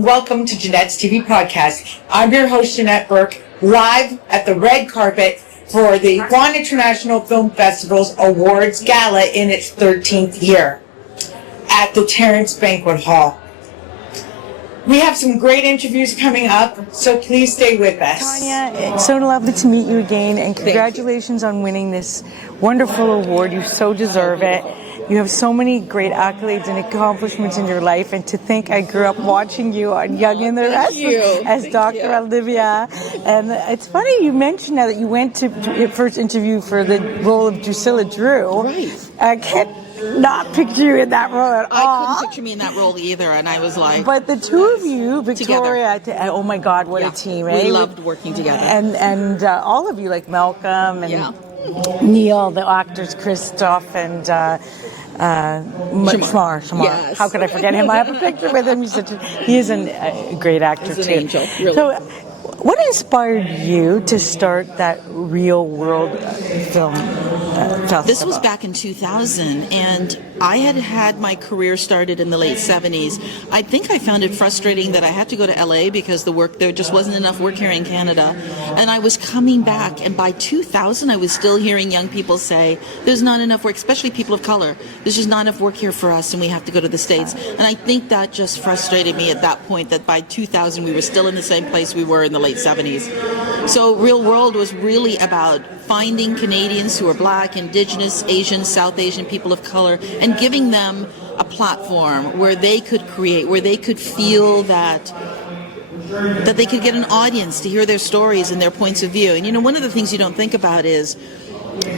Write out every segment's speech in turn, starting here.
and welcome to Janette's TV podcast. I'm your host, Janette Burke, live at the red carpet for the Guam International Film Festival's Awards Gala in its 13th year at the Terrence Banquet Hall. We have some great interviews coming up, so please stay with us. Tonya, it's so lovely to meet you again, and congratulations on winning this wonderful award. You so deserve it. You have so many great accolades and accomplishments in your life, and to think I grew up watching you on Young the Restless as Dr. Olivia. And it's funny you mentioned now that you went to your first interview for the role of Drusilla Drew. Right. I can't not picture you in that role at all. I couldn't picture me in that role either, and I was like... But the two of you, Victoria, oh my God, what a team, eh? We loved working together. And all of you, like Malcolm and Neil, the actors, Christoph, and Shamar. Yes. How could I forget him? I have a picture with him. He is a great actor, He's too. an angel, really. So, what inspired you to start that Reelworld film festival? This was back in 2000, and I had my career started in the late 70s. I think I found it frustrating that I had to go to LA because there just wasn't enough work here in Canada. And I was coming back, and by 2000 I was still hearing young people say, there's not enough work, especially people of color. There's just not enough work here for us, and we have to go to the States. And I think that just frustrated me at that point, that by 2000 we were still in the same place we were in the late 70s. So Reelworld was really about finding Canadians who are Black, Indigenous, Asian, South Asian, people of color, and giving them a platform where they could create, where they could feel that they could get an audience to hear their stories and their points of view. And you know, one of the things you don't think about is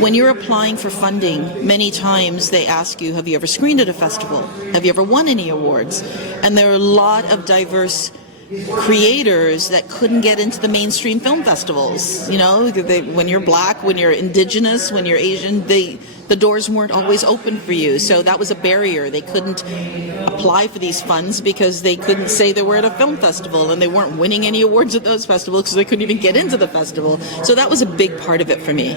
when you're applying for funding, many times they ask you, have you ever screened at a festival? Have you ever won any awards? And there are a lot of diverse creators that couldn't get into the mainstream film festivals. You know, when you're Black, when you're Indigenous, when you're Asian, the doors weren't always open for you. So that was a barrier. They couldn't apply for these funds because they couldn't say they were at a film festival, and they weren't winning any awards at those festivals because they couldn't even get into the festival. So that was a big part of it for me.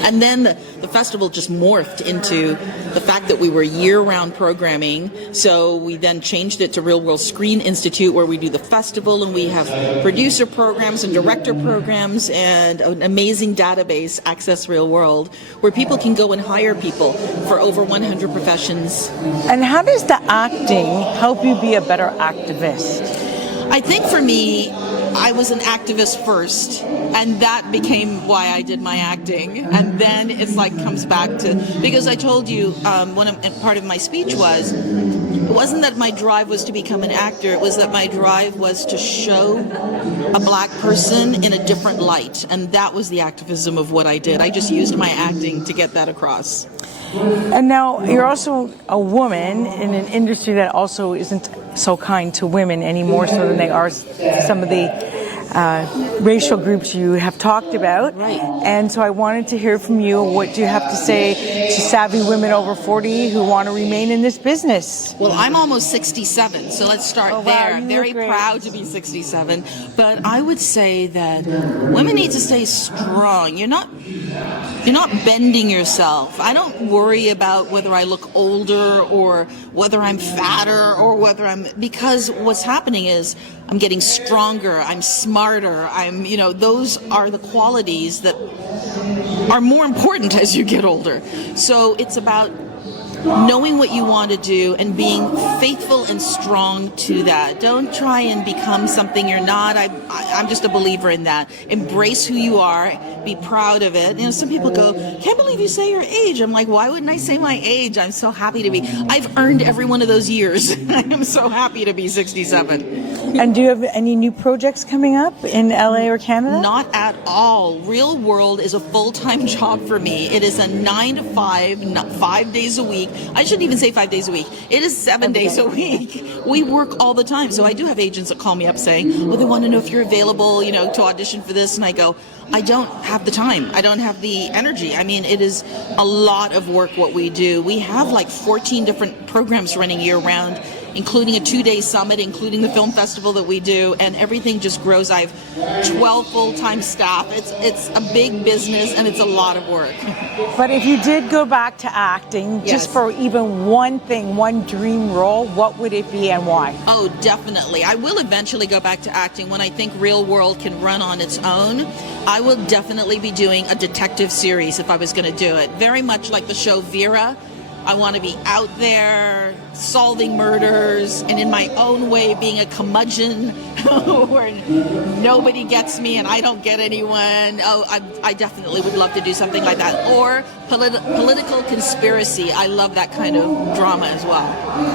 And then the festival just morphed into the fact that we were year-round programming. So we then changed it to Reelworld Screen Institute, where we do the festival, and we have producer programs and director programs and an amazing database, Access Reelworld, where people can go and hire people for over 100 professions. And how does the acting help you be a better activist? I think for me, I was an activist first, and that became why I did my acting. And then it's like comes back to, because I told you, part of my speech was, it wasn't that my drive was to become an actor, it was that my drive was to show a Black person in a different light. And that was the activism of what I did. I just used my acting to get that across. And now you're also a woman in an industry that also isn't so kind to women any more so than they are some of the racial groups you have talked about. Right. And so I wanted to hear from you what you have to say to savvy women over 40 who want to remain in this business. Well, I'm almost 67, so let's start there. Very proud to be 67. But I would say that women need to stay strong. You're not bending yourself. I don't worry about whether I look older or whether I'm fatter or because what's happening is I'm getting stronger, I'm smarter, those are the qualities that are more important as you get older. So it's about knowing what you want to do and being faithful and strong to that. Don't try and become something you're not. I'm just a believer in that. Embrace who you are. Be proud of it. You know, some people go, can't believe you say your age. I'm like, why wouldn't I say my age? I'm so happy to be. I've earned every one of those years. I am so happy to be 67. And do you have any new projects coming up in LA or Canada? Not at all. Reelworld is a full-time job for me. It is a 9 to 5, 5 days a week. I shouldn't even say 5 days a week. It is 7 days a week. We work all the time. So I do have agents that call me up saying, well, they want to know if you're available, to audition for this. And I go, I don't have the time. I don't have the energy. I mean, it is a lot of work what we do. We have like 14 different programs running year round including a 2-day summit, including the film festival that we do, and everything just grows. I have 12 full-time staff. It's a big business, and it's a lot of work. But if you did go back to acting, Yes. just for even one thing, one dream role, what would it be and why? Oh, definitely. I will eventually go back to acting when I think Reelworld can run on its own. I will definitely be doing a detective series if I was going to do it. Very much like the show Vera. I want to be out there solving murders and in my own way being a curmudgeon where nobody gets me and I don't get anyone. Oh, I definitely would love to do something like that. Or political conspiracy. I love that kind of drama as well.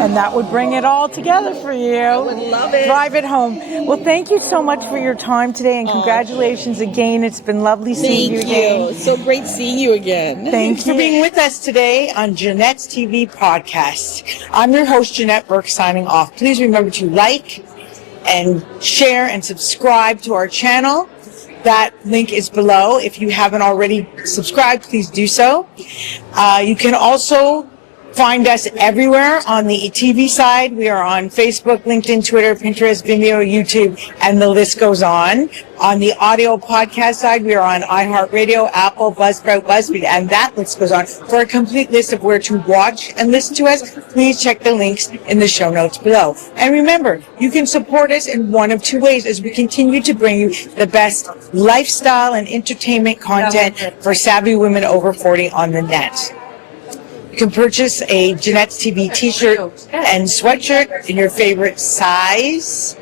And that would bring it all together for you. I would love it. Drive it home. Well, thank you so much for your time today, and congratulations again. It's been lovely seeing you again. So great seeing you again. Thank For you. being with us today on Janette's TV podcast. I'm your host, Janette Burke, signing off. Please remember to like and share and subscribe to our channel. That link is below. If you haven't already subscribed, please do so. You can also find us everywhere on the TV side. We are on Facebook, LinkedIn, Twitter, Pinterest, Vimeo, YouTube, and the list goes on. On the audio podcast side, we are on iHeartRadio, Apple, Buzzsprout, BuzzFeed, and that list goes on. For a complete list of where to watch and listen to us, please check the links in the show notes below. And remember, you can support us in one of two ways as we continue to bring you the best lifestyle and entertainment content for savvy women over 40 on the net. You can purchase a Janette's TV t-shirt and sweatshirt in your favorite size,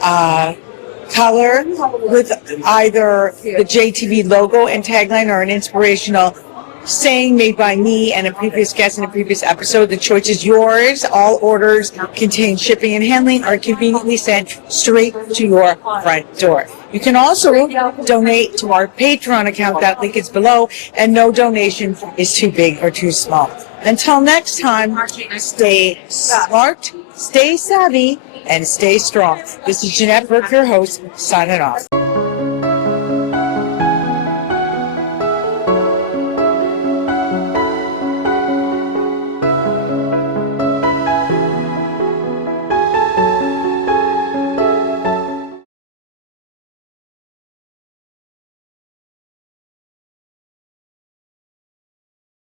color, with either the JTV logo and tagline or an inspirational saying made by me and a previous guest in a previous episode. The choice is yours. All orders contain shipping and handling are conveniently sent straight to your front door. You can also donate to our Patreon account. That link is below, and no donation is too big or too small. Until next time, stay smart, stay savvy, and stay strong. This is Janette Burke, your host, signing off.